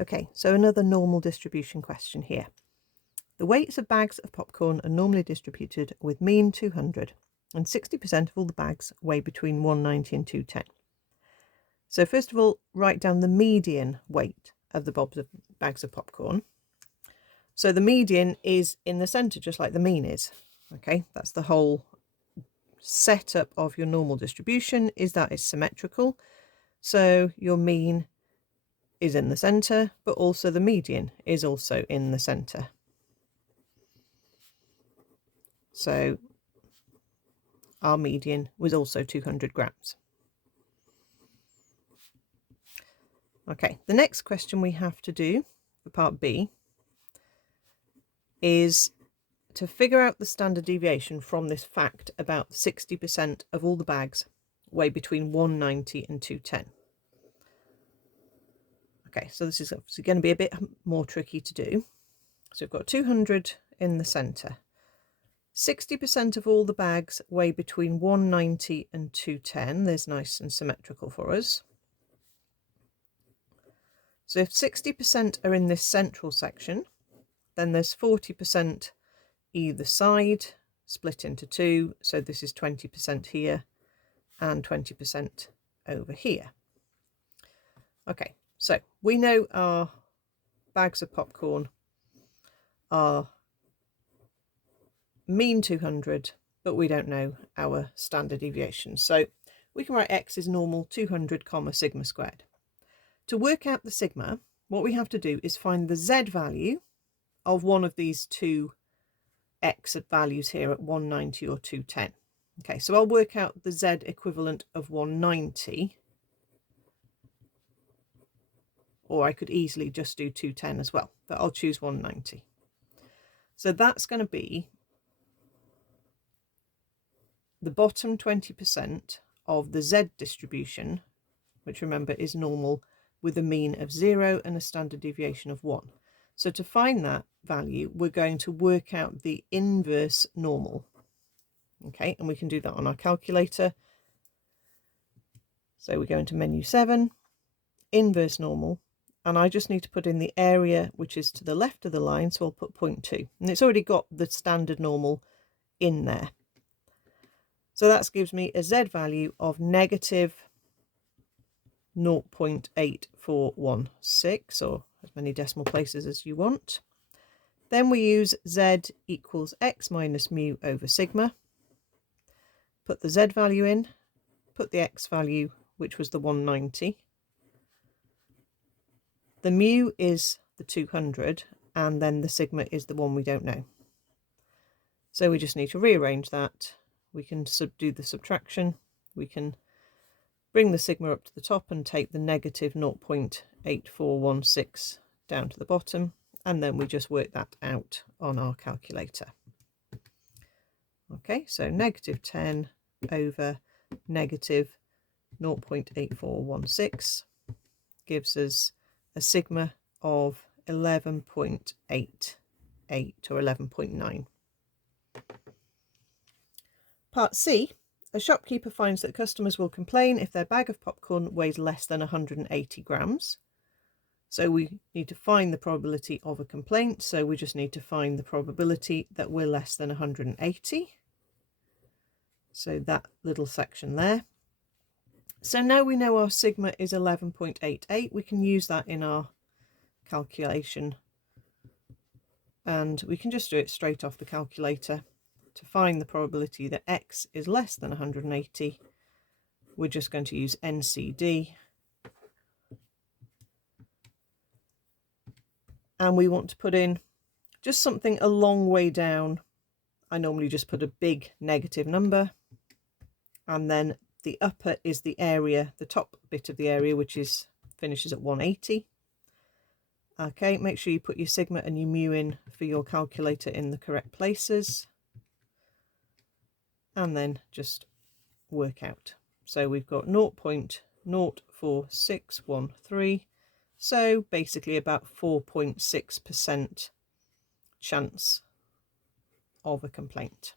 Okay, so another normal distribution question here. The weights of bags of popcorn are normally distributed with mean 200, and 60% of all the bags weigh between 190 and 210. So first of all, write down the median weight of the bags of popcorn. So the median is in the centre, just like the mean is. Okay, that's the whole setup of your normal distribution, is that it's symmetrical. So your mean is in the centre, but also the median is also in the centre. So our median was also 200 grams. Okay, the next question we have to do for part B is to figure out the standard deviation from this fact about 60% of all the bags weigh between 190 and 210. Okay, so this is obviously going to be a bit more tricky to do. So we've got 200 in the centre. 60% of all the bags weigh between 190 and 210. There's nice and symmetrical for us. So if 60% are in this central section, then there's 40% either side, split into two. So this is 20% here and 20% over here. Okay, so we know our bags of popcorn are mean 200, but we don't know our standard deviation. So we can write x is normal 200 comma sigma squared. To work out the sigma, what we have to do is find the z value of one of these two x values here at 190 or 210. Okay, so I'll work out the z equivalent of 190, or I could easily just do 210 as well, but I'll choose 190. So that's going to be the bottom 20% of the z distribution, which remember is normal, with a mean of 0 and a standard deviation of 1. So to find that value, we're going to work out the inverse normal. Okay, and we can do that on our calculator. So we go into menu 7, inverse normal, and I just need to put in the area which is to the left of the line, so I'll put 0.2. And it's already got the standard normal in there. So that gives me a z value of negative 0.8416, or as many decimal places as you want. Then we use z equals x minus mu over sigma. Put the z value in, put the x value, which was the 190. The mu is the 200, and then the sigma is the one we don't know. So we just need to rearrange that. We can do the subtraction. We can bring the sigma up to the top and take the negative 0.8416 down to the bottom, and then we just work that out on our calculator. Okay, so negative 10 over negative 0.8416 gives us a sigma of 11.88 or 11.9. Part C, a shopkeeper finds that customers will complain if their bag of popcorn weighs less than 180 grams. So we need to find the probability of a complaint. So we just need to find the probability that we're less than 180. So that little section there. So now we know our sigma is 11.88. We can use that in our calculation, and we can just do it straight off the calculator. To find the probability that x is less than 180, we're just going to use NCD, and we want to put in just something a long way down. I normally just put a big negative number, and then the upper is the area, the top bit of the area, which finishes at 180. Okay, make sure you put your sigma and your mu in for your calculator in the correct places, and then just work out. So we've got 0.04613, so basically about 4.6% chance of a complaint.